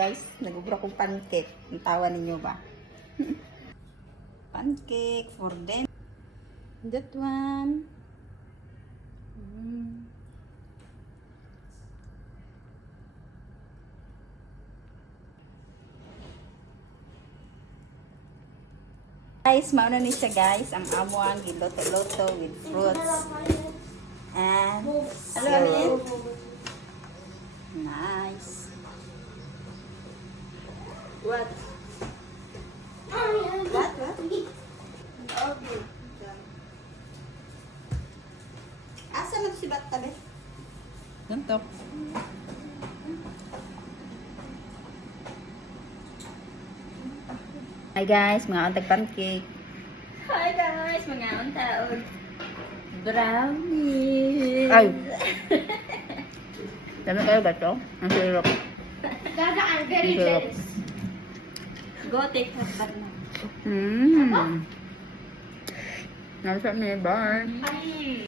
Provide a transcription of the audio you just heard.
Guys, nagubra kong pancake. Ang tawa ninyo ba? Pancake for them. That one. Guys, mauna ni siya guys. Ang amo ang giloto-loto with fruits. And syrup. Nice. What? What? Asa na si Batta be? Ganto. Hi guys, mga ontag pancake. Hi guys, mga untaon. Brownie. Ay! Dami kayo gato? Ang syrup. Dada, I'm very Syrup. jealous. Go take her back now. Nasa ni bar. Ay.